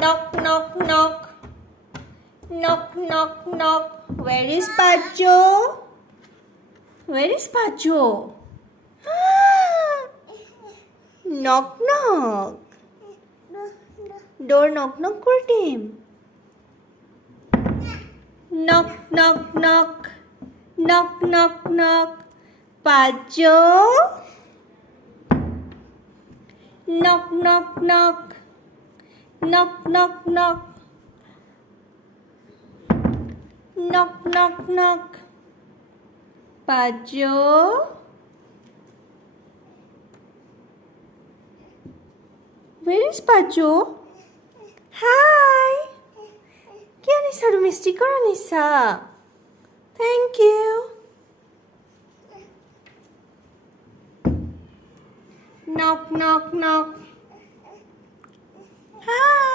Knock, knock, knock. Knock, knock, knock. Where is Pacho? Where is Pacho? Knock, knock. Door knock, knock করে him. Knock, knock, knock. Knock, knock, knock. Pacho? Knock, knock, knock. Knock, knock, knock. Knock, knock, knock. Pacho? Where is Pacho? Hi. কি আনিছা তুমি sticker Anisa? Thank you. Knock, knock, knock. Hi.